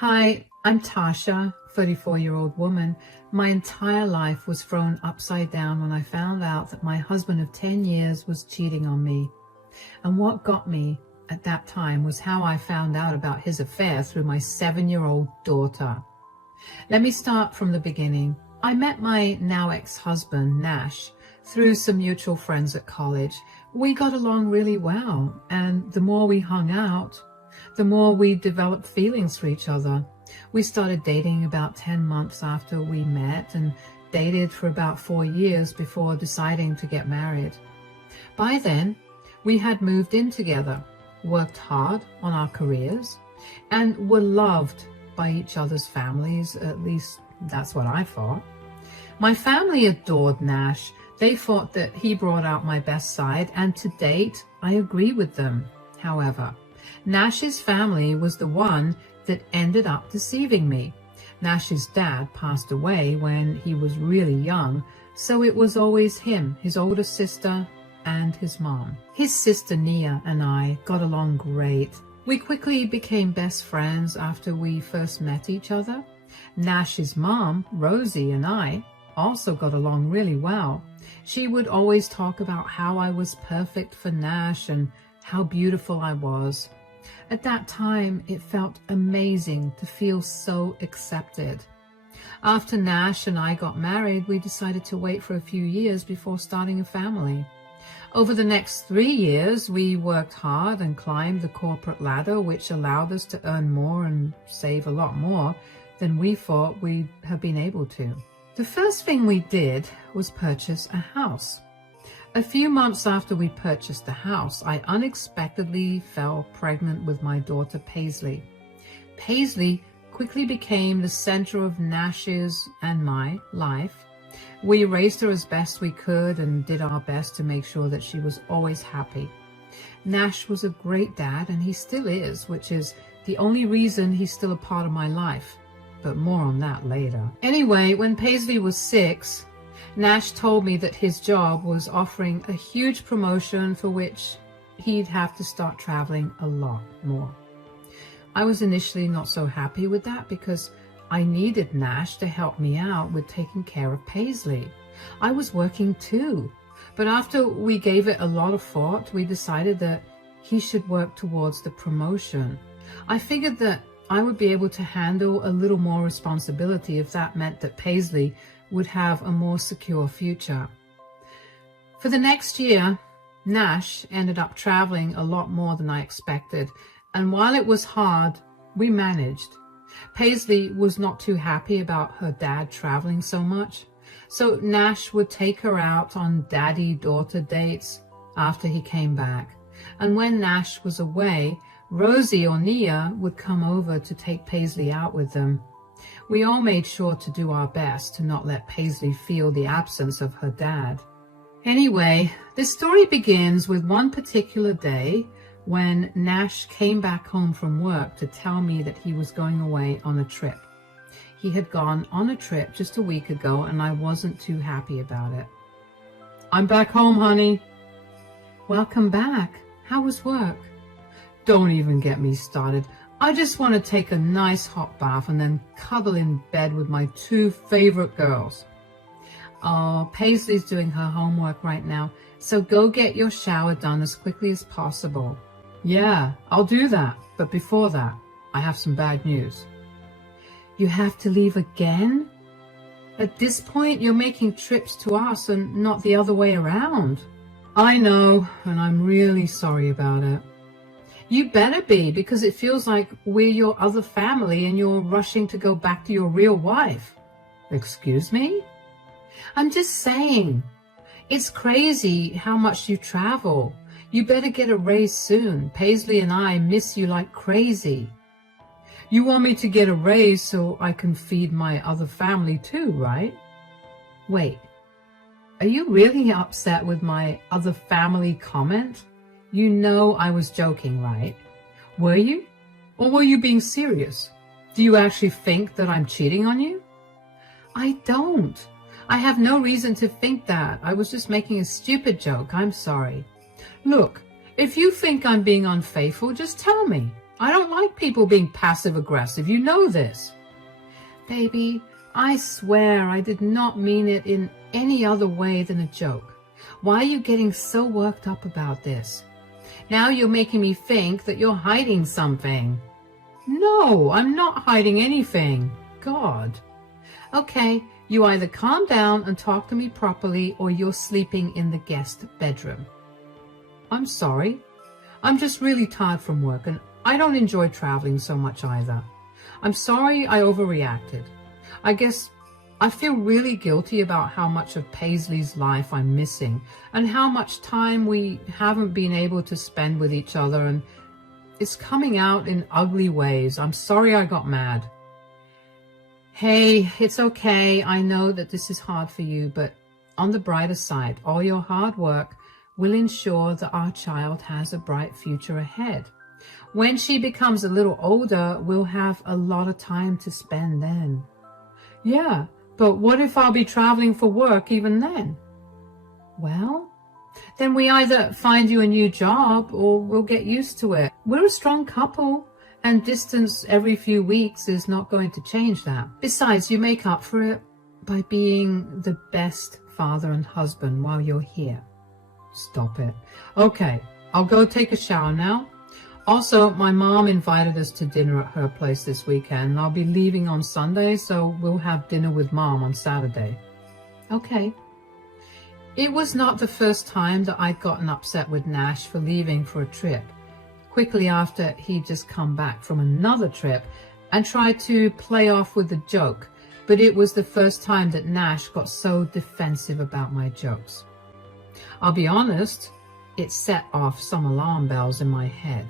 Hi, I'm Tasha, 34-year-old woman. My entire life was thrown upside down when I found out that my husband of 10 years was cheating on me. And what got me at that time was how I found out about his affair through my 7-year-old daughter. Let me start from the beginning. I met my now ex-husband, Nash, through some mutual friends at college. We got along really well, and the more we hung out, the more we developed feelings for each other. We started dating about 10 months after we met and dated for about 4 years before deciding to get married. By then, we had moved in together, worked hard on our careers, and were loved by each other's families. At least that's what I thought. My family adored Nash. They thought that he brought out my best side, and to date, I agree with them. However, Nash's family was the one that ended up deceiving me. Nash's dad passed away when he was really young, so it was always him, his older sister, and his mom. His sister Nia and I got along great. We quickly became best friends after we first met each other. Nash's mom, Rosie, and I also got along really well. She would always talk about how I was perfect for Nash and how beautiful I was. At that time, it felt amazing to feel so accepted. After Nash and I got married, we decided to wait for a few years before starting a family. Over the next 3 years, we worked hard and climbed the corporate ladder, which allowed us to earn more and save a lot more than we thought we'd have been able to. The first thing we did was purchase a house. A few months after we purchased the house, I unexpectedly fell pregnant with my daughter Paisley. Paisley quickly became the center of Nash's and my life. We raised her as best we could and did our best to make sure that she was always happy. Nash was a great dad, and he still is, which is the only reason he's still a part of my life. But more on that later. Anyway, when Paisley was 6, Nash told me that his job was offering a huge promotion for which he'd have to start traveling a lot more. I was initially not so happy with that because I needed Nash to help me out with taking care of Paisley. I was working too, but after we gave it a lot of thought, we decided that he should work towards the promotion. I figured that I would be able to handle a little more responsibility if that meant that Paisley would have a more secure future. For the next year, Nash ended up traveling a lot more than I expected, and while it was hard, we managed. Paisley was not too happy about her dad traveling so much, so Nash would take her out on daddy-daughter dates after he came back. And when Nash was away, Rosie or Nia would come over to take Paisley out with them. We all made sure to do our best to not let Paisley feel the absence of her dad. Anyway, this story begins with one particular day when Nash came back home from work to tell me that he was going away on a trip. He had gone on a trip just a week ago, and I wasn't too happy about it. "I'm back home, honey." "Welcome back. How was work?" "Don't even get me started. I just want to take a nice hot bath and then cuddle in bed with my 2 favorite girls." "Oh, Paisley's doing her homework right now, so go get your shower done as quickly as possible." "Yeah, I'll do that, but before that, I have some bad news." "You have to leave again? At this point, you're making trips to us and not the other way around." "I know, and I'm really sorry about it." "You better be, because it feels like we're your other family and you're rushing to go back to your real wife." "Excuse me?" "I'm just saying. It's crazy how much you travel. You better get a raise soon. Paisley and I miss you like crazy." "You want me to get a raise so I can feed my other family too, right?" "Wait, are you really upset with my other family comment? You know I was joking, right? Were you? Or were you being serious? Do you actually think that I'm cheating on you?" "I don't. I have no reason to think that. I was just making a stupid joke. I'm sorry." "Look, if you think I'm being unfaithful, just tell me. I don't like people being passive-aggressive. You know this. Baby, I swear I did not mean it in any other way than a joke. Why are you getting so worked up about this? Now you're making me think that you're hiding something. No, I'm not hiding anything. God. Okay, you either calm down and talk to me properly or you're sleeping in the guest bedroom. I'm sorry. I'm just really tired from work and I don't enjoy traveling so much either. I'm sorry I overreacted. I guess I feel really guilty about how much of Paisley's life I'm missing and how much time we haven't been able to spend with each other, and it's coming out in ugly ways. I'm sorry I got mad. Hey, it's okay. I know that this is hard for you, but on the brighter side, all your hard work will ensure that our child has a bright future ahead. When she becomes a little older, we'll have a lot of time to spend then. Yeah, but what if I'll be traveling for work even then? Well, then we either find you a new job or we'll get used to it. We're a strong couple, and distance every few weeks is not going to change that. Besides, you make up for it by being the best father and husband while you're here. Stop it. Okay, I'll go take a shower now. Also, my mom invited us to dinner at her place this weekend. I'll be leaving on Sunday, so we'll have dinner with Mom on Saturday. Okay. It was not the first time that I'd gotten upset with Nash for leaving for a trip. Quickly after, he'd just come back from another trip and tried to play off with the joke, but it was the first time that Nash got so defensive about my jokes. I'll be honest, it set off some alarm bells in my head.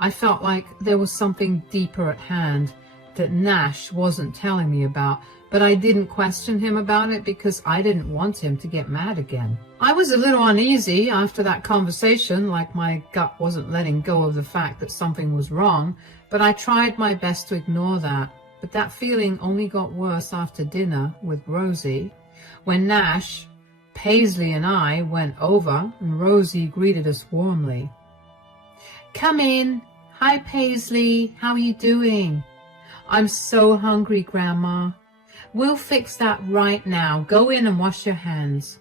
I felt like there was something deeper at hand that Nash wasn't telling me about, but I didn't question him about it because I didn't want him to get mad again. I was a little uneasy after that conversation, like my gut wasn't letting go of the fact that something was wrong, but I tried my best to ignore that. But that feeling only got worse after dinner with Rosie, when Nash, Paisley and I went over and Rosie greeted us warmly. Come in. Hi, Paisley. How are you doing? I'm so hungry, Grandma. We'll fix that right now. Go in and wash your hands.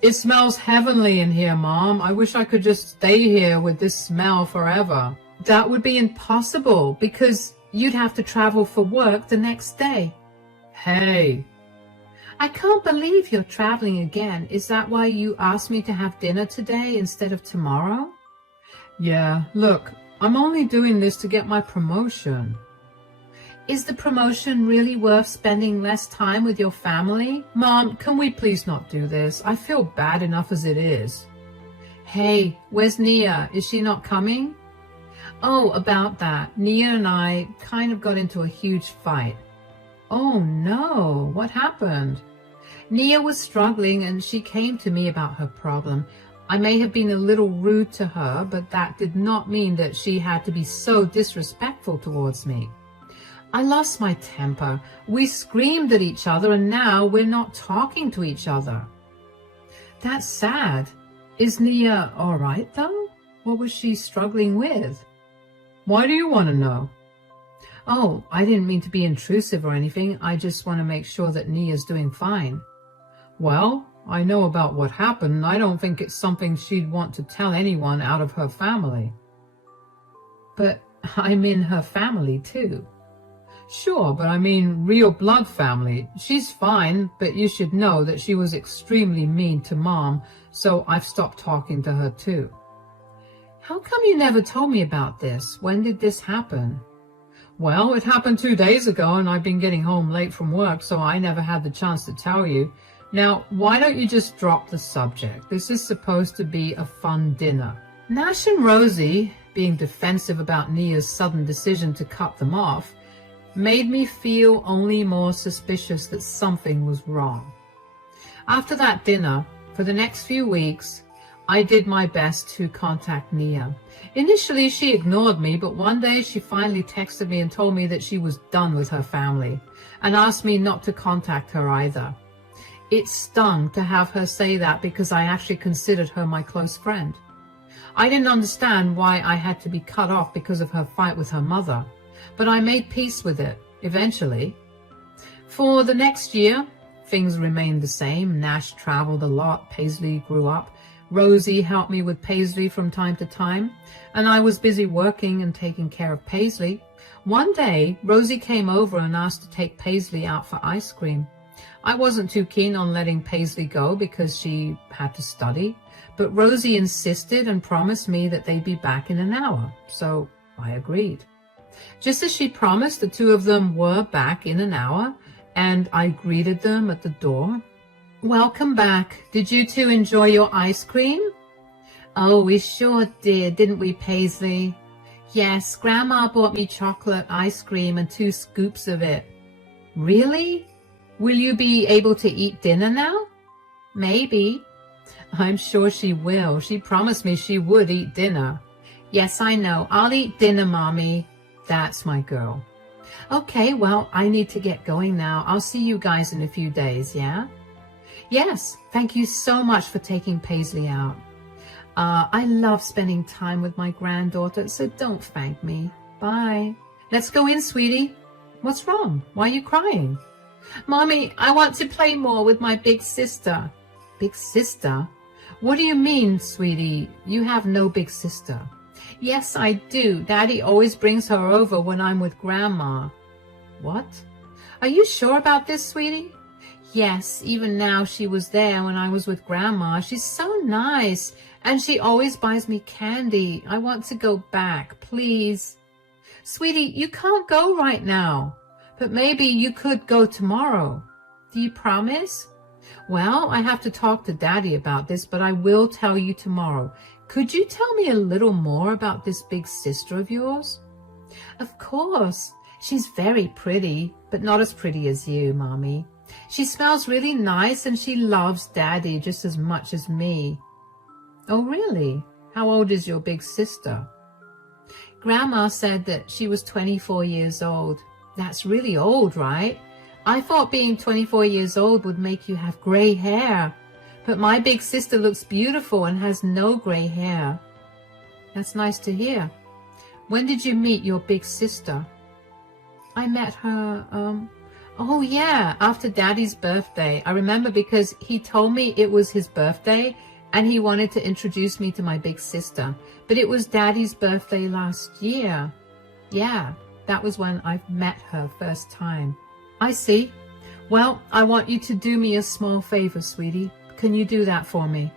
It smells heavenly in here, Mom. I wish I could just stay here with this smell forever. That would be impossible because you'd have to travel for work the next day. Hey. I can't believe you're traveling again. Is that why you asked me to have dinner today instead of tomorrow? Yeah, look, I'm only doing this to get my promotion. Is the promotion really worth spending less time with your family? Mom, can we please not do this? I feel bad enough as it is. Hey, where's Nia? Is she not coming? Oh, about that. Nia and I kind of got into a huge fight. Oh no, what happened? Nia was struggling and she came to me about her problem. I may have been a little rude to her, but that did not mean that she had to be so disrespectful towards me. I lost my temper. We screamed at each other and now we're not talking to each other. That's sad. Is Nia all right though? What was she struggling with? Why do you want to know? Oh, I didn't mean to be intrusive or anything. I just want to make sure that Nia's doing fine. Well, I know about what happened. I don't think it's something she'd want to tell anyone out of her family. But I'm in her family too. Sure, but I mean real blood family. She's fine, but you should know that she was extremely mean to Mom, so I've stopped talking to her too. How come you never told me about this? When did this happen? Well, it happened 2 days ago and I've been getting home late from work, so I never had the chance to tell you. Now, why don't you just drop the subject? This is supposed to be a fun dinner. Nash and Rosie, being defensive about Nia's sudden decision to cut them off, made me feel only more suspicious that something was wrong. After that dinner, for the next few weeks, I did my best to contact Nia. Initially, she ignored me, but one day she finally texted me and told me that she was done with her family and asked me not to contact her either. It stung to have her say that because I actually considered her my close friend. I didn't understand why I had to be cut off because of her fight with her mother, but I made peace with it, eventually. For the next year, things remained the same. Nash traveled a lot, Paisley grew up, Rosie helped me with Paisley from time to time, and I was busy working and taking care of Paisley. One day, Rosie came over and asked to take Paisley out for ice cream. I wasn't too keen on letting Paisley go because she had to study, but Rosie insisted and promised me that they'd be back in an hour, so I agreed. Just as she promised, the two of them were back in an hour, and I greeted them at the door. "Welcome back. Did you two enjoy your ice cream?" "Oh, we sure did, didn't we, Paisley?" "Yes, Grandma bought me chocolate ice cream and 2 scoops of it." "Really? Will you be able to eat dinner now?" "Maybe." "I'm sure she will. She promised me she would eat dinner." "Yes, I know. I'll eat dinner, Mommy." That's my girl. "Okay, well, I need to get going now. I'll see you guys in a few days, yeah?" "Yes, thank you so much for taking Paisley out. I love spending time with my granddaughter, so don't thank me. Bye." "Let's go in, sweetie." "What's wrong? Why are you crying?" "Mommy, I want to play more with my big sister." "Big sister? What do you mean, sweetie? You have no big sister." "Yes, I do. Daddy always brings her over when I'm with Grandma." "What? Are you sure about this, sweetie?" "Yes, even now she was there when I was with Grandma. She's so nice, and she always buys me candy. I want to go back, please." "Sweetie, you can't go right now, but maybe you could go tomorrow. Do you promise?" "Well, I have to talk to Daddy about this, but I will tell you tomorrow. Could you tell me a little more about this big sister of yours?" "Of course. She's very pretty, but not as pretty as you, Mommy. She smells really nice and she loves Daddy just as much as me." "Oh, really? How old is your big sister?" "Grandma said that she was 24 years old. That's really old, right? I thought being 24 years old would make you have gray hair. But my big sister looks beautiful and has no gray hair." "That's nice to hear. When did you meet your big sister?" "I met her, oh yeah, after Daddy's birthday. I remember because he told me it was his birthday and he wanted to introduce me to my big sister. But it was Daddy's birthday last year. Yeah, that was when I met her first time." "I see. Well, I want you to do me a small favor, sweetie. Can you do that for me?"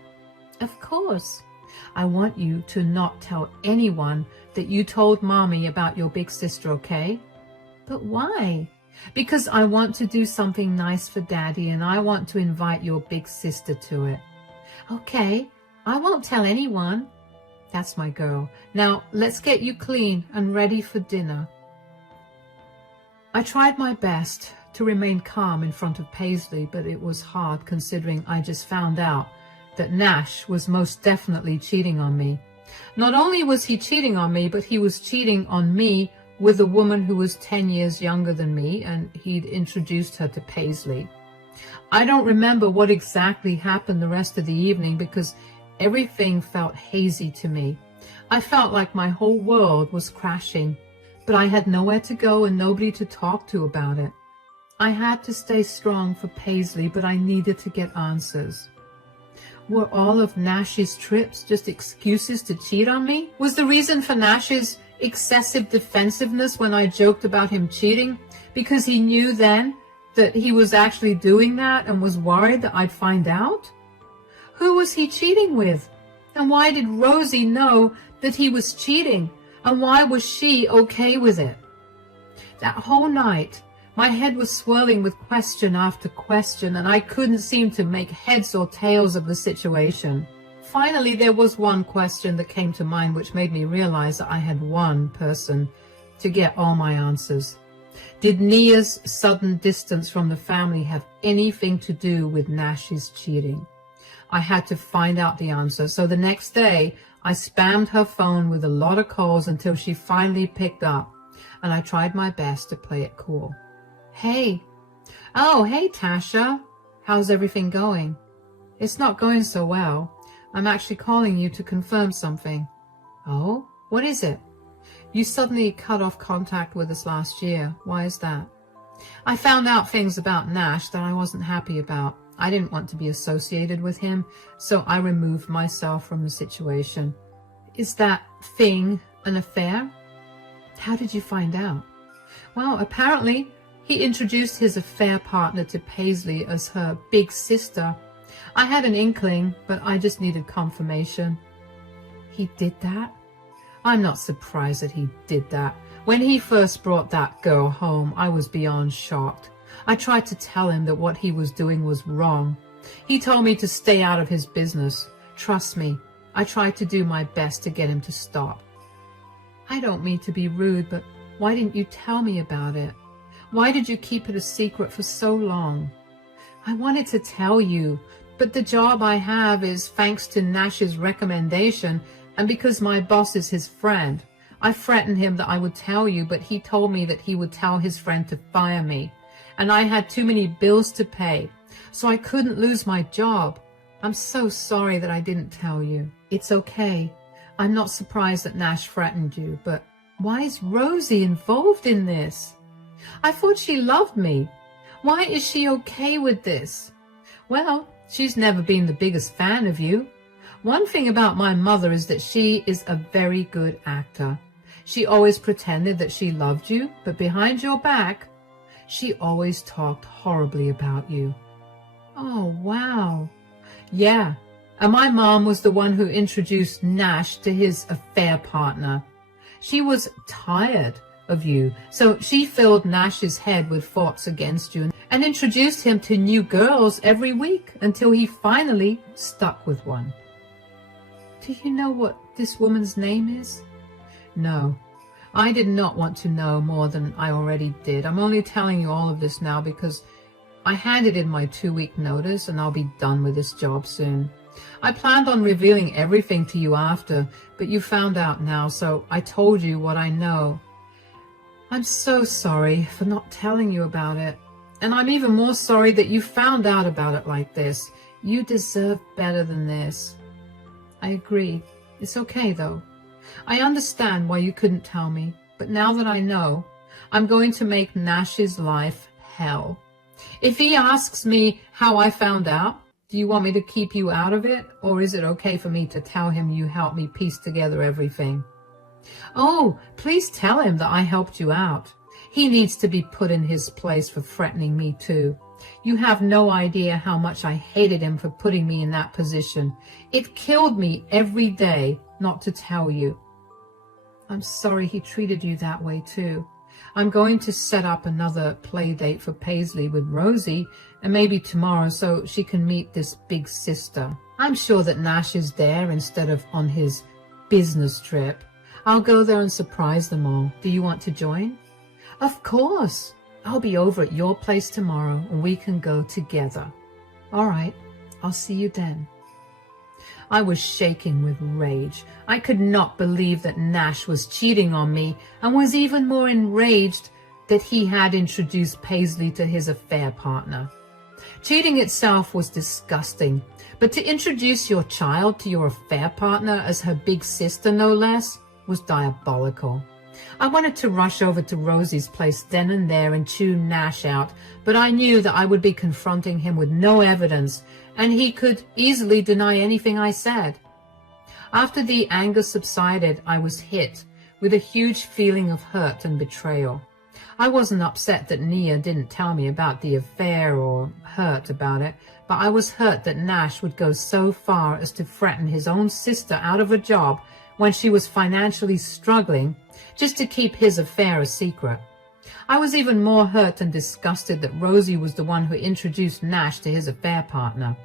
"Of course. I want you to not tell anyone that you told Mommy about your big sister, okay?" "But why?" "Because I want to do something nice for Daddy and I want to invite your big sister to it." "Okay, I won't tell anyone." That's my girl. Now, let's get you clean and ready for dinner. I tried my best to remain calm in front of Paisley, but it was hard considering I just found out that Nash was most definitely cheating on me. Not only was he cheating on me, but he was cheating on me with a woman who was 10 years younger than me, and he'd introduced her to Paisley. I don't remember what exactly happened the rest of the evening because everything felt hazy to me. I felt like my whole world was crashing, but I had nowhere to go and nobody to talk to about it. I had to stay strong for Paisley, but I needed to get answers. Were all of Nash's trips just excuses to cheat on me? Was the reason for Nash's excessive defensiveness when I joked about him cheating because he knew then that he was actually doing that and was worried that I'd find out? Who was he cheating with? And why did Rosie know that he was cheating? And why was she okay with it? That whole night, my head was swirling with question after question, and I couldn't seem to make heads or tails of the situation. Finally, there was one question that came to mind which made me realize that I had one person to get all my answers. Did Nia's sudden distance from the family have anything to do with Nash's cheating? I had to find out the answer, so the next day I spammed her phone with a lot of calls until she finally picked up, and I tried my best to play it cool. Hey. Oh, hey, Tasha. How's everything going? It's not going so well. I'm actually calling you to confirm something. Oh, what is it? You suddenly cut off contact with us last year. Why is that? I found out things about Nash that I wasn't happy about. I didn't want to be associated with him, so I removed myself from the situation. Is that thing an affair? How did you find out? Well, apparently he introduced his affair partner to Paisley as her big sister. I had an inkling, but I just needed confirmation. He did that? I'm not surprised that he did that. When he first brought that girl home, I was beyond shocked. I tried to tell him that what he was doing was wrong. He told me to stay out of his business. Trust me, I tried to do my best to get him to stop. I don't mean to be rude, but why didn't you tell me about it? Why did you keep it a secret for so long? I wanted to tell you, but the job I have is thanks to Nash's recommendation and because my boss is his friend. I threatened him that I would tell you, but he told me that he would tell his friend to fire me. And I had too many bills to pay, so I couldn't lose my job. I'm so sorry that I didn't tell you. It's okay. I'm not surprised that Nash threatened you, but why is Rosie involved in this? I thought she loved me. Why is she okay with this? Well, she's never been the biggest fan of you. One thing about my mother is that she is a very good actor. She always pretended that she loved you, but behind your back, she always talked horribly about you. Oh, wow. Yeah, and my mom was the one who introduced Nash to his affair partner. She was tired of you, so she filled Nash's head with thoughts against you and introduced him to new girls every week until he finally stuck with one. Do you know what this woman's name is? No, I did not want to know more than I already did. I'm only telling you all of this now because I handed in my 2-week notice and I'll be done with this job soon. I planned on revealing everything to you after, but you found out now, so I told you what I know. I'm so sorry for not telling you about it, and I'm even more sorry that you found out about it like this. You deserve better than this. I agree. It's okay, though. I understand why you couldn't tell me, but now that I know, I'm going to make Nash's life hell. If he asks me how I found out, do you want me to keep you out of it, or is it okay for me to tell him you helped me piece together everything? Oh, please tell him that I helped you out. He needs to be put in his place for threatening me too. You have no idea how much I hated him for putting me in that position. It killed me every day not to tell you. I'm sorry he treated you that way too. I'm going to set up another play date for Paisley with Rosie, and maybe tomorrow so she can meet this big sister. I'm sure that Nash is there instead of on his business trip. I'll go there and surprise them all. Do you want to join? Of course. I'll be over at your place tomorrow and we can go together. All right, I'll see you then. I was shaking with rage. I could not believe that Nash was cheating on me and was even more enraged that he had introduced Paisley to his affair partner. Cheating itself was disgusting, but to introduce your child to your affair partner as her big sister, no less, was diabolical. I wanted to rush over to Rosie's place then and there and chew Nash out, but I knew that I would be confronting him with no evidence, and he could easily deny anything I said. After the anger subsided, I was hit with a huge feeling of hurt and betrayal. I wasn't upset that Nia didn't tell me about the affair or hurt about it, but I was hurt that Nash would go so far as to threaten his own sister out of a job when she was financially struggling just to keep his affair a secret. I was even more hurt and disgusted that Rosie was the one who introduced Nash to his affair partner.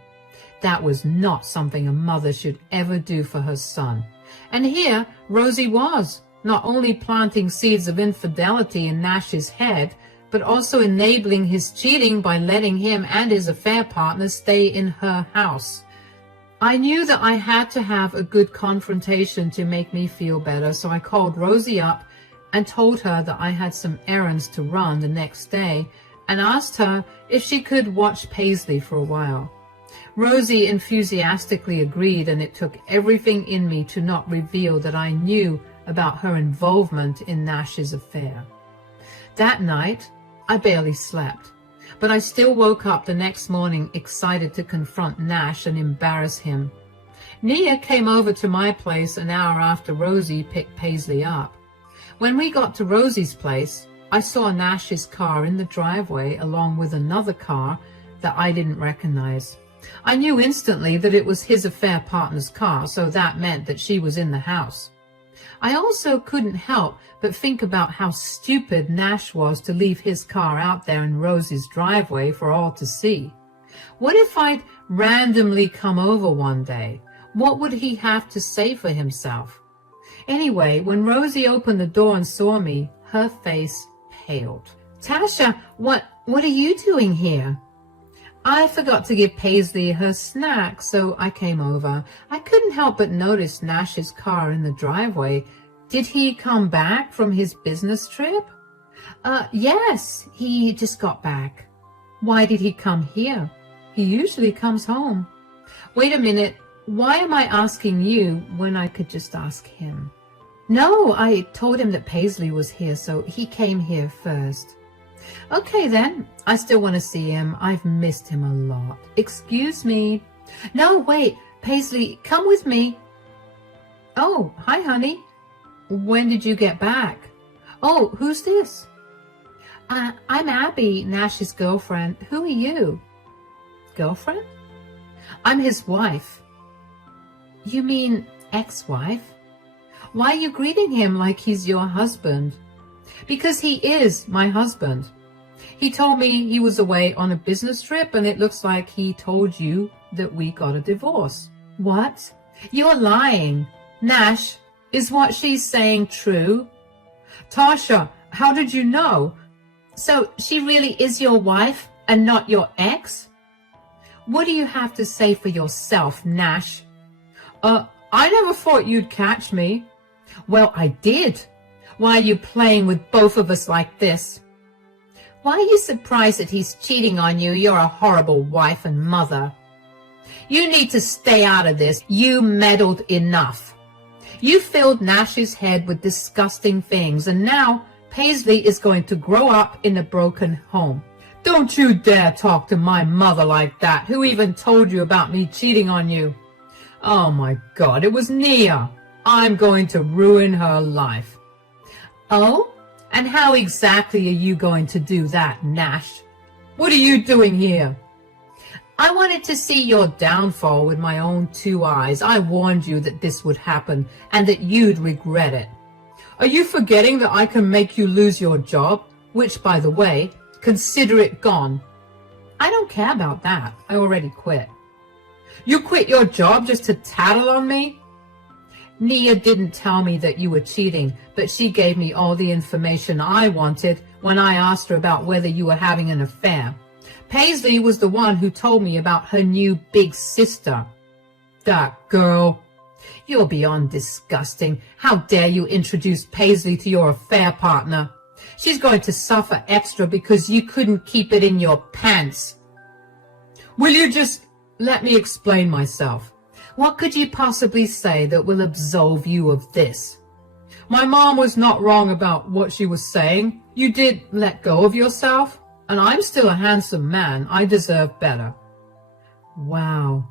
That was not something a mother should ever do for her son. And here Rosie was, not only planting seeds of infidelity in Nash's head, but also enabling his cheating by letting him and his affair partner stay in her house. I knew that I had to have a good confrontation to make me feel better, so I called Rosie up and told her that I had some errands to run the next day and asked her if she could watch Paisley for a while. Rosie enthusiastically agreed, and it took everything in me to not reveal that I knew about her involvement in Nash's affair. That night, I barely slept, but I still woke up the next morning excited to confront Nash and embarrass him. Nia came over to my place an hour after Rosie picked Paisley up. When we got to Rosie's place, I saw Nash's car in the driveway along with another car that I didn't recognize. I knew instantly that it was his affair partner's car, so that meant that she was in the house. I also couldn't help but think about how stupid Nash was to leave his car out there in Rosie's driveway for all to see. What if I'd randomly come over one day? What would he have to say for himself? Anyway, when Rosie opened the door and saw me, her face paled. "Tasha, what are you doing here?" "I forgot to give Paisley her snack, so I came over. I couldn't help but notice Nash's car in the driveway. Did he come back from his business trip?" Yes, he just got back." "Why did he come here? He usually comes home." "Wait a minute, why am I asking you when I could just ask him?" "No, I told him that Paisley was here, so he came here first." "Okay then, I still want to see him. I've missed him a lot. Excuse me." "No, wait, Paisley, come with me." "Oh, hi honey. When did you get back?" "Oh, who's this?" I'm Abby, Nash's girlfriend. Who are you?" "Girlfriend?" "I'm his wife." "You mean ex-wife? Why are you greeting him like he's your husband?" "Because he is my husband. He told me he was away on a business trip, and it looks like he told you that we got a divorce." "What? You're lying. Nash, is what she's saying true?" "Tasha, how did you know?" "So she really is your wife and not your ex?" "What do you have to say for yourself, Nash?" I never thought you'd catch me." "Well, I did. Why are you playing with both of us like this?" "Why are you surprised that he's cheating on you? You're a horrible wife and mother." "You need to stay out of this. You meddled enough. You filled Nash's head with disgusting things, and now Paisley is going to grow up in a broken home." "Don't you dare talk to my mother like that. Who even told you about me cheating on you?" "Oh my God, it was Nia. I'm going to ruin her life." "Oh? And how exactly are you going to do that, Nash?" "What are you doing here?" "I wanted to see your downfall with my own 2 eyes. I warned you that this would happen and that you'd regret it." "Are you forgetting that I can make you lose your job? Which, by the way, consider it gone." "I don't care about that. I already quit." "You quit your job just to tattle on me?" "Nia didn't tell me that you were cheating, but she gave me all the information I wanted when I asked her about whether you were having an affair. Paisley was the one who told me about her new big sister." "That girl." "You're beyond disgusting. How dare you introduce Paisley to your affair partner? She's going to suffer extra because you couldn't keep it in your pants." "Will you just let me explain myself?" "What could you possibly say that will absolve you of this?" "My mom was not wrong about what she was saying. You did let go of yourself, and I'm still a handsome man. I deserve better." "Wow.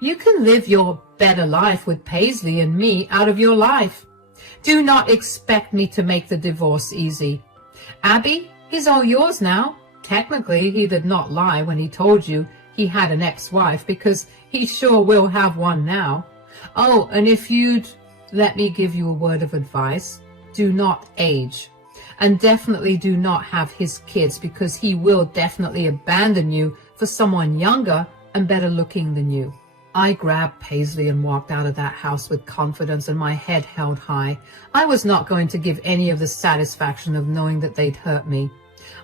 You can live your better life with Paisley and me out of your life. Do not expect me to make the divorce easy. Abby, he's all yours now. Technically, he did not lie when he told you he had an ex-wife, because he sure will have one now. Oh, and if you'd let me give you a word of advice, do not age. And definitely do not have his kids, because he will definitely abandon you for someone younger and better looking than you." I grabbed Paisley and walked out of that house with confidence and my head held high. I was not going to give any of the satisfaction of knowing that they'd hurt me.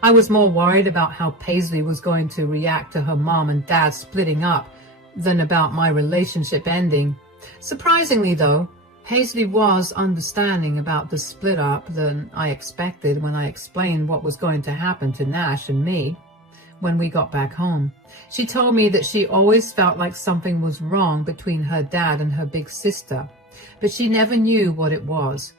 I was more worried about how Paisley was going to react to her mom and dad splitting up than about my relationship ending. Surprisingly, though, Paisley was understanding about the split up than I expected when I explained what was going to happen to Nash and me. when we got back home. She told me that she always felt like something was wrong between her dad and her big sister, but she never knew what it was.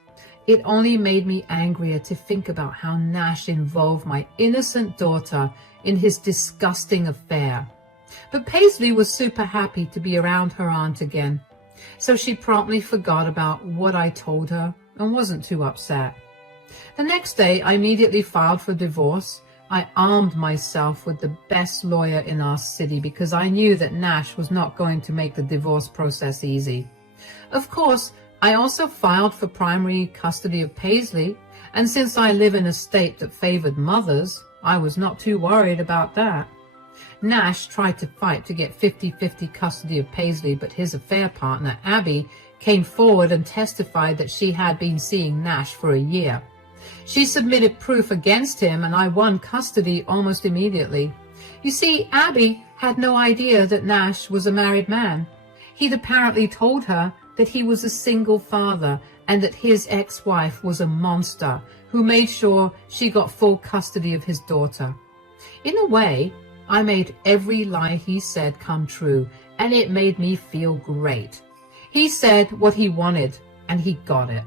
It only made me angrier to think about how Nash involved my innocent daughter in his disgusting affair. But Paisley was super happy to be around her aunt again, so she promptly forgot about what I told her and wasn't too upset. The next day, I immediately filed for divorce. I armed myself with the best lawyer in our city because I knew that Nash was not going to make the divorce process easy. Of course, I also filed for primary custody of Paisley, and since I live in a state that favored mothers, I was not too worried about that. Nash tried to fight to get 50-50 custody of Paisley, but his affair partner, Abby, came forward and testified that she had been seeing Nash for a year. She submitted proof against him, and I won custody almost immediately. You see, Abby had no idea that Nash was a married man. He'd apparently told her that he was a single father and that his ex-wife was a monster who made sure she got full custody of his daughter. In a way, I made every lie he said come true, and it made me feel great. He said what he wanted, and he got it.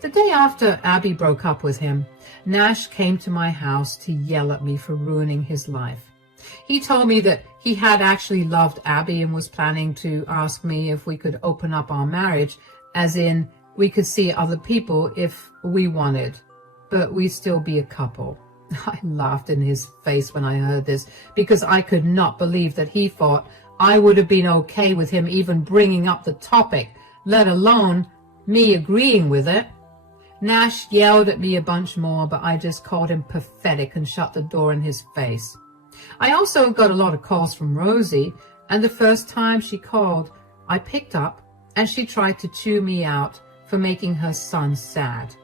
The day after Abby broke up with him, Nash came to my house to yell at me for ruining his life. He told me that he had actually loved Abby and was planning to ask me if we could open up our marriage, as in we could see other people if we wanted, but we'd still be a couple. I laughed in his face when I heard this because I could not believe that he thought I would have been okay with him even bringing up the topic, let alone me agreeing with it. Nash yelled at me a bunch more, but I just called him pathetic and shut the door in his face. I also got a lot of calls from Rosie, and the first time she called, I picked up, and she tried to chew me out for making her son sad.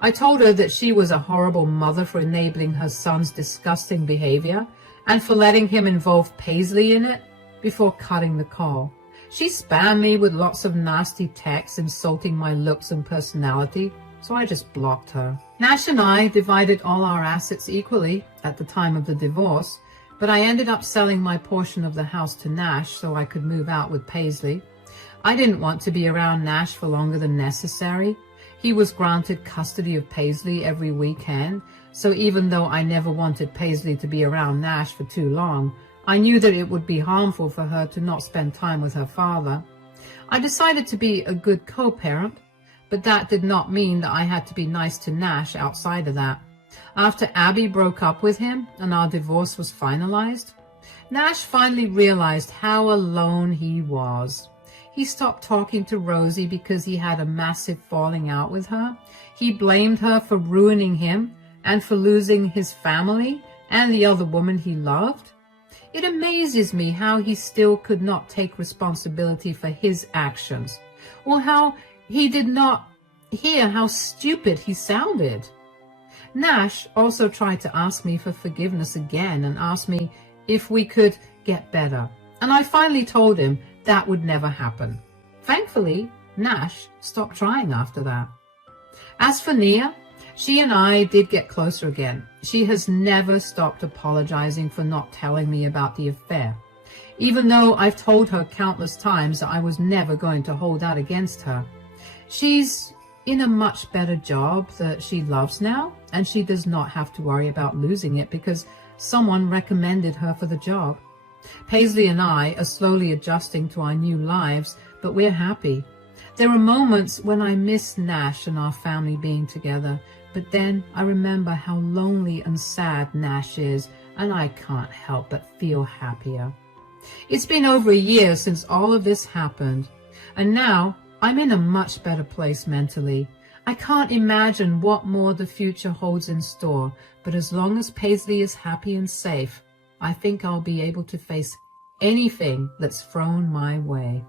I told her that she was a horrible mother for enabling her son's disgusting behavior and for letting him involve Paisley in it before cutting the call. She spammed me with lots of nasty texts insulting my looks and personality, so I just blocked her. Nash and I divided all our assets equally at the time of the divorce, but I ended up selling my portion of the house to Nash so I could move out with Paisley. I didn't want to be around Nash for longer than necessary. He was granted custody of Paisley every weekend, so even though I never wanted Paisley to be around Nash for too long, I knew that it would be harmful for her to not spend time with her father. I decided to be a good co-parent, but that did not mean that I had to be nice to Nash outside of that. After Abby broke up with him and our divorce was finalized, Nash finally realized how alone he was. He stopped talking to Rosie because he had a massive falling out with her. He blamed her for ruining him and for losing his family and the other woman he loved. It amazes me how he still could not take responsibility for his actions, or how he did not hear how stupid he sounded. Nash also tried to ask me for forgiveness again and asked me if we could get better, and I finally told him that would never happen. Thankfully, Nash stopped trying after that. As for Nia, she and I did get closer again. She has never stopped apologizing for not telling me about the affair, even though I've told her countless times that I was never going to hold that against her. She's in a much better job that she loves now, and she does not have to worry about losing it because someone recommended her for the job. Paisley and I are slowly adjusting to our new lives, but we're happy. There are moments when I miss Nash and our family being together, but then I remember how lonely and sad Nash is, and I can't help but feel happier. It's been over a year since all of this happened, and now I'm in a much better place mentally. I can't imagine what more the future holds in store, but as long as Paisley is happy and safe, I think I'll be able to face anything that's thrown my way.